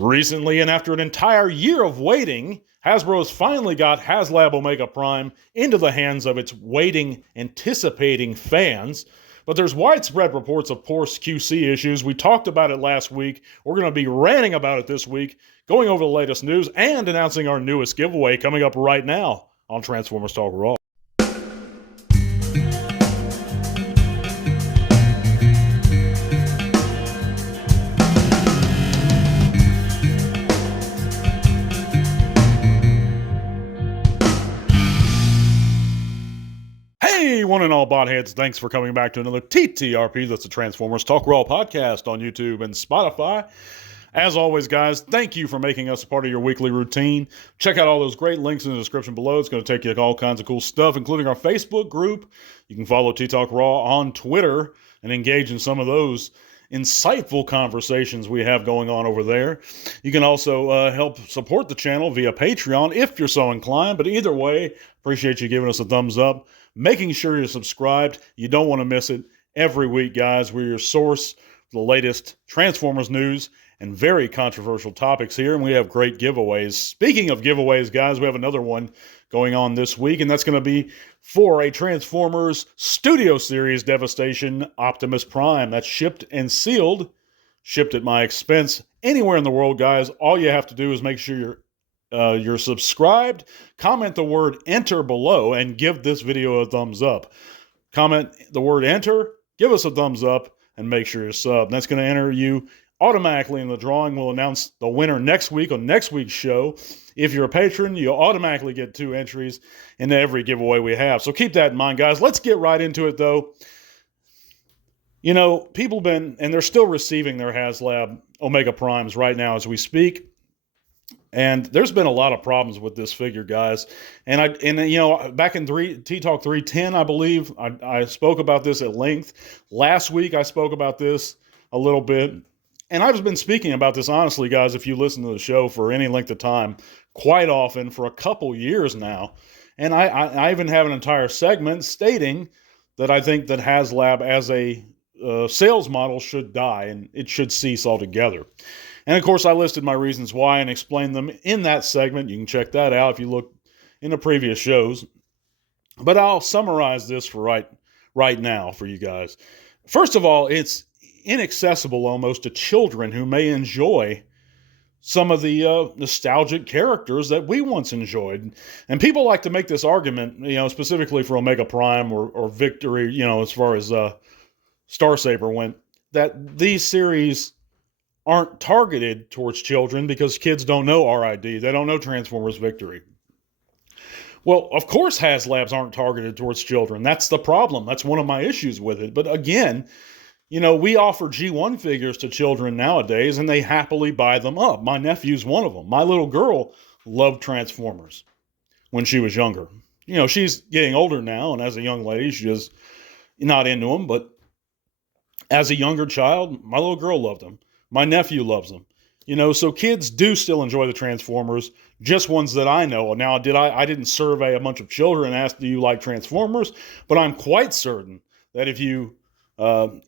Recently, and after an entire year of waiting, Hasbro has finally got HASLAB Omega Prime into the hands of its waiting, anticipating fans. But there's widespread reports of poor QC issues. We talked about it last week. We're going to be ranting about it this week, going over the latest news, and announcing our newest giveaway coming up right now on Transformers Talk Raw. Hey, one and all botheads, thanks for coming back to another TTRP. That's the Transformers Talk Raw podcast on YouTube and Spotify. As always, guys, thank you for making us a part of your weekly routine. Check out all those great links in the description below. It's going to take you to all kinds of cool stuff, including our Facebook group. You can follow T-Talk Raw on Twitter and engage in some of those insightful conversations we have going on over there. You can also help support the channel via Patreon if you're so inclined. But either way, appreciate you giving us a thumbs up, making sure you're subscribed. You don't want to miss it every week, guys. We're your source for the latest Transformers news and very controversial topics here, and we have great giveaways. Speaking of giveaways, guys, we have another one going on this week, and that's going to be for a Transformers Studio Series Devastation Optimus Prime. That's shipped and sealed, shipped at my expense anywhere in the world, guys. All you have to do is make sure you're subscribed, comment the word enter below, and give this video a thumbs up. Comment the word enter, give us a thumbs up, and make sure you're subbed. That's going to enter you automatically in the drawing. We'll announce the winner next week on next week's show. If you're a patron, you'll automatically get 2 entries into every giveaway we have. So keep that in mind, guys. Let's get right into it, though. You know, people been, and they're still receiving their HASLAB Omega Primes right now as we speak. And there's been a lot of problems with this figure, guys. And you know, back in T-Talk 310, I believe, I spoke about this at length. Last week, I spoke about this a little bit. And I've been speaking about this, honestly, guys, if you listen to the show for any length of time, quite often for a couple years now. And I even have an entire segment stating that I think that HASLAB as a sales model should die and it should cease altogether. And of course, I listed my reasons why and explained them in that segment. You can check that out if you look in the previous shows. But I'll summarize this for right now for you guys. First of all, it's inaccessible almost to children who may enjoy some of the nostalgic characters that we once enjoyed. And people like to make this argument, you know, specifically for Omega Prime or Victory, you know, as far as Starsaber went, that these series aren't targeted towards children because kids don't know RID. They don't know Transformers Victory. Well, of course HASLABs aren't targeted towards children. That's the problem. That's one of my issues with it. But again, you know, we offer G1 figures to children nowadays, and they happily buy them up. My nephew's one of them. My little girl loved Transformers when she was younger. You know, she's getting older now, and as a young lady, she's not into them. But as a younger child, my little girl loved them. My nephew loves them. You know, so kids do still enjoy the Transformers, just ones that I know. Now, I didn't survey a bunch of children and ask, do you like Transformers? But I'm quite certain that if you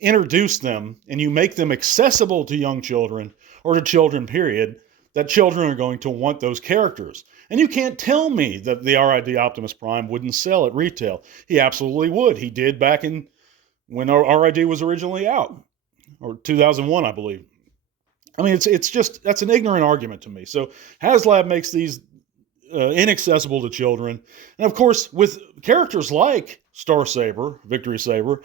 introduce them and you make them accessible to young children or to children, period, that children are going to want those characters. And you can't tell me that the RID Optimus Prime wouldn't sell at retail. He absolutely would. He did back in when our RID was originally out, or 2001, I believe. I mean, it's just, that's an ignorant argument to me. So HASLAB makes these inaccessible to children. And of course, with characters like Starsaber, Victory Saber,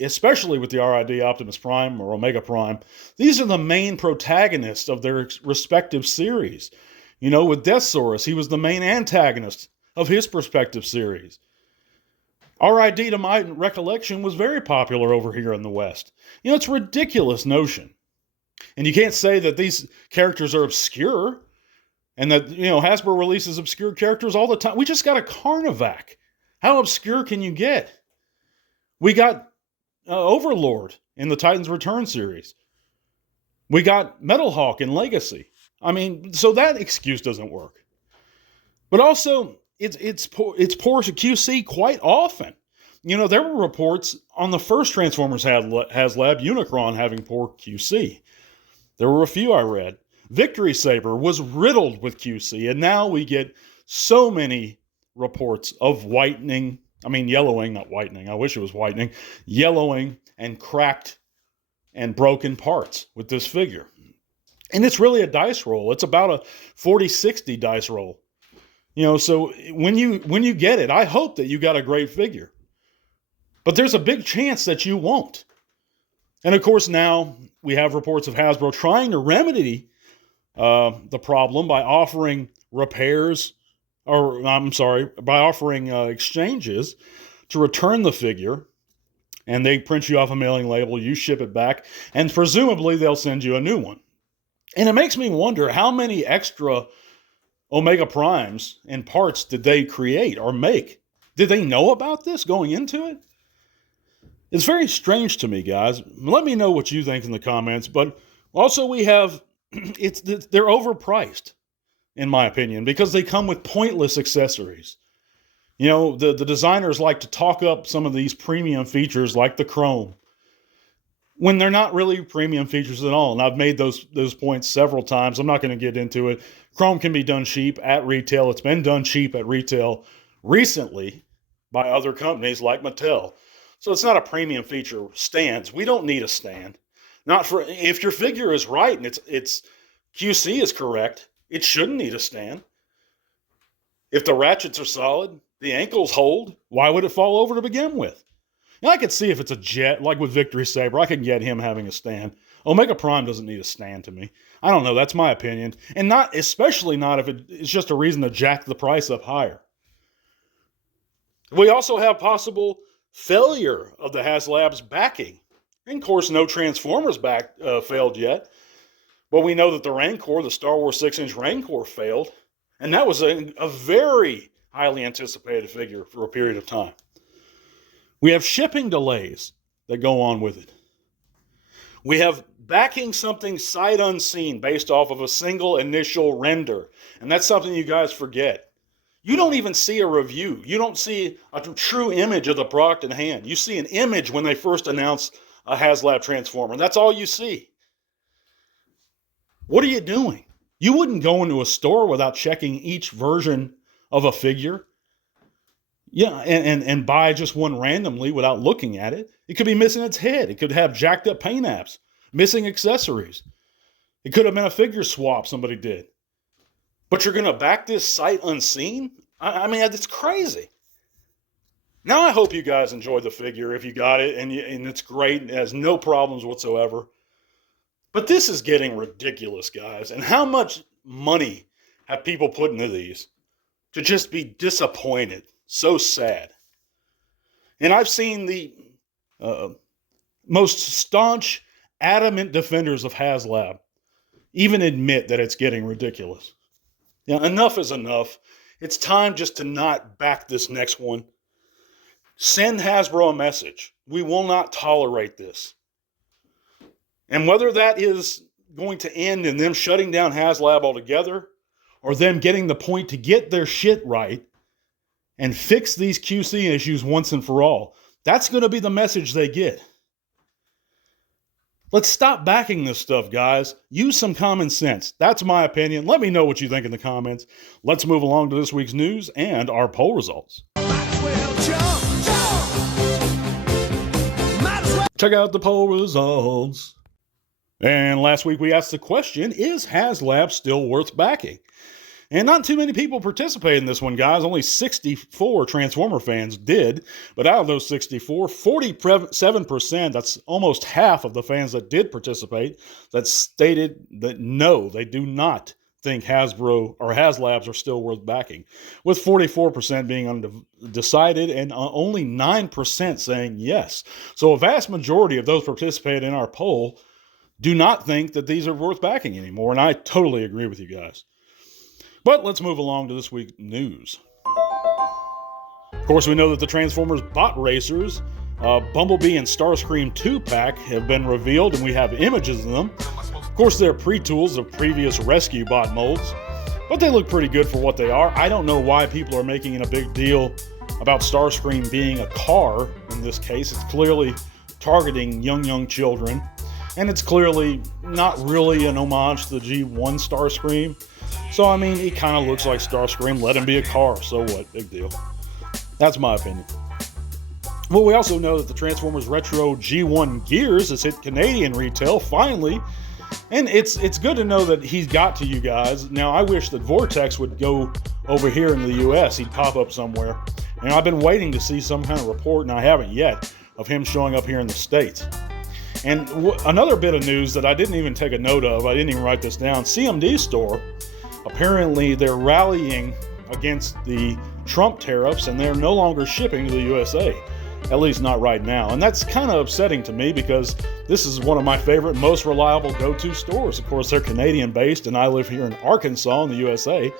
especially with the RID Optimus Prime or Omega Prime, these are the main protagonists of their respective series. You know, with Deathsaurus, he was the main antagonist of his respective series. RID, to my recollection, was very popular over here in the West. You know, it's a ridiculous notion. And you can't say that these characters are obscure and that, you know, Hasbro releases obscure characters all the time. We just got a Carnivac. How obscure can you get? We got Overlord in the Titans Return series. We got Metal Hawk in Legacy. I mean, so that excuse doesn't work. But also, it's poor QC quite often. You know, there were reports on the first Transformers HASLAB Unicron having poor QC. There were a few I read. Victory Saber was riddled with QC, and now we get so many reports of yellowing, not whitening, I wish it was whitening, yellowing and cracked and broken parts with this figure. And it's really a dice roll. It's about a 40-60 dice roll. So when you get it, I hope that you got a great figure. But there's a big chance that you won't. And of course, now we have reports of Hasbro trying to remedy the problem by offering exchanges to return the figure. And they print you off a mailing label, you ship it back, and presumably they'll send you a new one. And it makes me wonder how many extra Omega Primes and parts did they create or make? Did they know about this going into it? It's very strange to me, guys. Let me know what you think in the comments. But also we have, they're overpriced, in my opinion, because they come with pointless accessories. The designers like to talk up some of these premium features like the chrome when they're not really premium features at all. And I've made those points several times. I'm not going to get into it. Chrome can be done cheap at retail. It's been done cheap at retail recently by other companies like Mattel. So it's not a premium feature. Stands. We don't need a stand. If your figure is right and it's QC is correct, it shouldn't need a stand. If the ratchets are solid, the ankles hold, why would it fall over to begin with? I could see if it's a jet, like with Victory Saber, I could get him having a stand. Omega Prime doesn't need a stand to me. I don't know, that's my opinion. And especially not if it's just a reason to jack the price up higher. We also have possible failure of the HASLAB's backing. And of course, no Transformers failed yet. But we know that the Rancor, the Star Wars 6-inch Rancor, failed. And that was a very highly anticipated figure for a period of time. We have shipping delays that go on with it. We have backing something sight unseen based off of a single initial render. And that's something you guys forget. You don't even see a review. You don't see a true image of the product in hand. You see an image when they first announce a HASLAB Transformer. That's all you see. What are you doing? You wouldn't go into a store without checking each version of a figure. Yeah, and buy just one randomly without looking at it. It could be missing its head. It could have jacked up paint apps, missing accessories. It could have been a figure swap somebody did. But you're going to back this sight unseen? I mean, it's crazy. Now I hope you guys enjoyed the figure if you got it, and it's great. It has no problems whatsoever. But this is getting ridiculous, guys. And how much money have people put into these to just be disappointed? So sad. And I've seen the most staunch, adamant defenders of HASLAB even admit that it's getting ridiculous. Enough is enough. It's time just to not back this next one. Send Hasbro a message. We will not tolerate this. And whether that is going to end in them shutting down HASLAB altogether, or them getting the point to get their shit right and fix these QC issues once and for all, that's going to be the message they get. Let's stop backing this stuff, guys. Use some common sense. That's my opinion. Let me know what you think in the comments. Let's move along to this week's news and our poll results. Check out the poll results. And last week we asked the question, is HASLAB still worth backing? And not too many people participated in this one, guys. Only 64 Transformer fans did. But out of those 64, 47%, that's almost half of the fans that did participate, that stated that no, they do not think Hasbro or HASLABs are still worth backing, with 44% being undecided and only 9% saying yes. So a vast majority of those participating in our poll do not think that these are worth backing anymore, and I totally agree with you guys. But let's move along to this week's news. Of course, we know that the Transformers Bot Racers, Bumblebee and Starscream 2-pack have been revealed, and we have images of them. Of course, they're pre-tools of previous Rescue Bot molds, but they look pretty good for what they are. I don't know why people are making it a big deal about Starscream being a car in this case. It's clearly targeting young children. And it's clearly not really an homage to the G1 Starscream. So, I mean, it kind of looks like Starscream. Let him be a car. So what? Big deal. That's my opinion. Well, we also know that the Transformers Retro G1 Gears has hit Canadian retail, finally. And it's good to know that he's got to you guys. Now, I wish that Vortex would go over here in the U.S. He'd pop up somewhere. And I've been waiting to see some kind of report, and I haven't yet, of him showing up here in the States. And another bit of news that I didn't even take a note of, I didn't even write this down, CMD Store, apparently they're rallying against the Trump tariffs, and they're no longer shipping to the USA. At least not right now. And that's kind of upsetting to me because this is one of my favorite, most reliable go-to stores. Of course, they're Canadian-based, and I live here in Arkansas in the USA.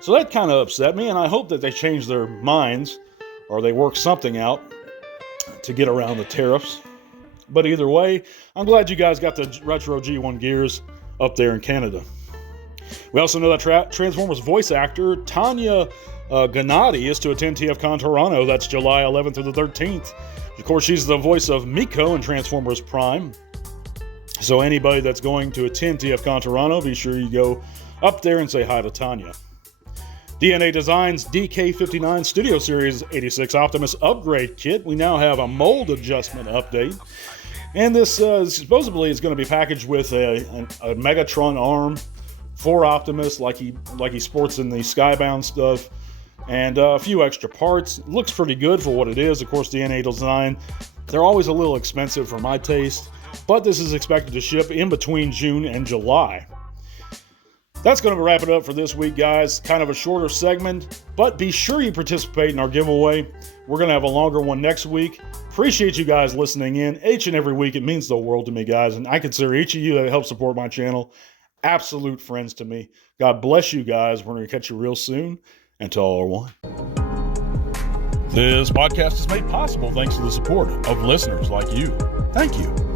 So that kind of upset me, and I hope that they change their minds or they work something out to get around the tariffs. But either way, I'm glad you guys got the Retro G1 Gears up there in Canada. We also know that Transformers voice actor Tanya Gennady is to attend TFCon Toronto. That's July 11th through the 13th. Of course, she's the voice of Miko in Transformers Prime. So anybody that's going to attend TFCon Toronto, be sure you go up there and say hi to Tanya. DNA Designs DK59 Studio Series 86 Optimus Upgrade Kit. We now have a mold adjustment update. And this supposedly is going to be packaged with a Megatron arm for Optimus like he sports in the Skybound stuff. And a few extra parts. It looks pretty good for what it is. Of course, DNA Design, they're always a little expensive for my taste, but this is expected to ship in between June and July. That's going to wrap it up for this week, guys. Kind of a shorter segment, but be sure you participate in our giveaway. We're going to have a longer one next week. Appreciate you guys listening in each and every week. It means the world to me, guys, and I consider each of you that help support my channel absolute friends to me. God bless you guys. We're going to catch you real soon. Until all are one. This podcast is made possible thanks to the support of listeners like you. Thank you.